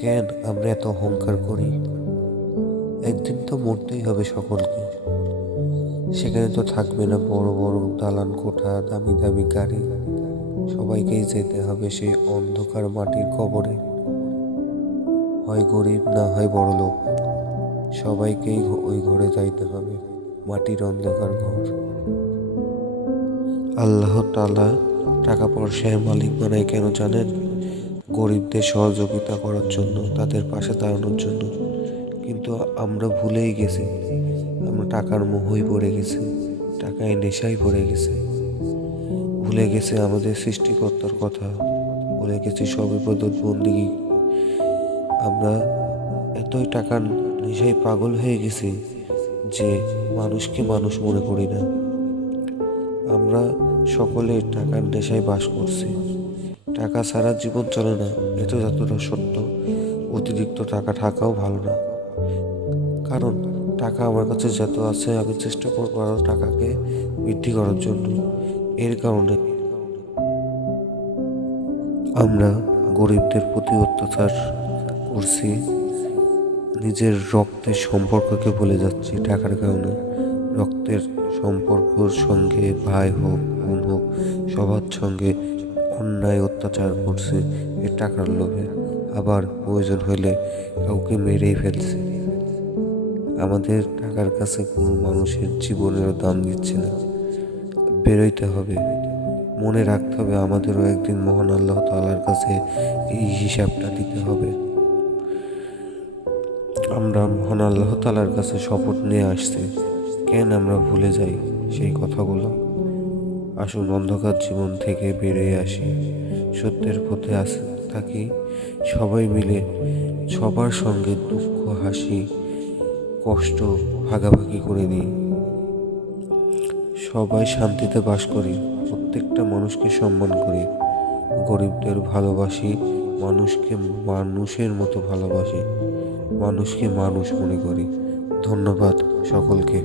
কেন আমরা এত অহংকার করি? একদিন তো মরতেই হবে সকলকে। সেখানে তো থাকবে না বড় বড় দালান কোঠা, দামি দামি গাড়ি। সবাইকেই যেতে হবে সেই অন্ধকার মাটির কবরে। হয় গরিব না হয় বড় লোক, সবাইকেই ওই ঘরে যাইতে হবে, মাটির অন্ধকার ঘর। আল্লাহ তাআলা টাকা পয়সার মালিক বানায় কেন জানেন? গরিবদের সহযোগিতা করার জন্য, তাদের পাশে দাঁড়ানোর জন্য। কিন্তু আমরা ভুলেই গেছি, আমরা টাকার মোহই পড়ে গেছি, টাকায় নেশায় পড়ে গেছে। ভুলে গেছে আমাদের সৃষ্টিকর্তার কথা, ভুলে গেছি সবে প্রদত্ত বন্দিগি। আমরা এতই টাকার নেশায় পাগল হয়ে গেছি যে মানুষকে মানুষ মনে করি না। আমরা সকলে টাকার নেশায় বাস করছি। টাকা ছাড়া জীবন চলে না, এটা যতটা সত্য, অতিরিক্ত টাকা থাকাও ভালো না। কারণ টাকা আমার কাছে যত আছে, আমি চেষ্টা করবো আরো টাকাকে বৃদ্ধি করার জন্য। এর কারণে আমরা গরিবদের প্রতি অত্যাচার করছি, নিজের রক্তের সম্পর্ককে ভুলে যাচ্ছি টাকার কারণে। রক্তের সম্পর্কর সঙ্গে ভাই হোক, বোন হোক, সবার সঙ্গে অন্যায় অত্যাচার করছে এই টাকার লোভে। আবার প্রয়োজন হলে কাউকে মেরেই ফেলছে। আমাদের টাকার কাছে কোনো মানুষের জীবনের দাম দিচ্ছে না। বেরোইতে হবে, মনে রাখতে হবে আমাদেরও একদিন মহান আল্লাহ তাআলার কাছে এই হিসাবটা দিতে হবে। আমরা মহান আল্লাহ তাআলার কাছে শপথ নিয়ে আসছি, কেন আমরা ভুলে যাই সেই কথাগুলো? আসুন অন্ধকার জীবন থেকে বেরিয়ে আসি, সত্যের পথে থাকি, সবাই মিলে সবার সঙ্গে দুঃখ হাসি কষ্ট ভাগাভাগি করে নিই, সবাই শান্তিতে বাস করি, প্রত্যেকটা মানুষকে সম্মান করি, গরিবদের ভালোবাসি, মানুষকে মানুষের মতো ভালোবাসি, মানুষকে মানুষ মনে করি। ধন্যবাদ সকলকে।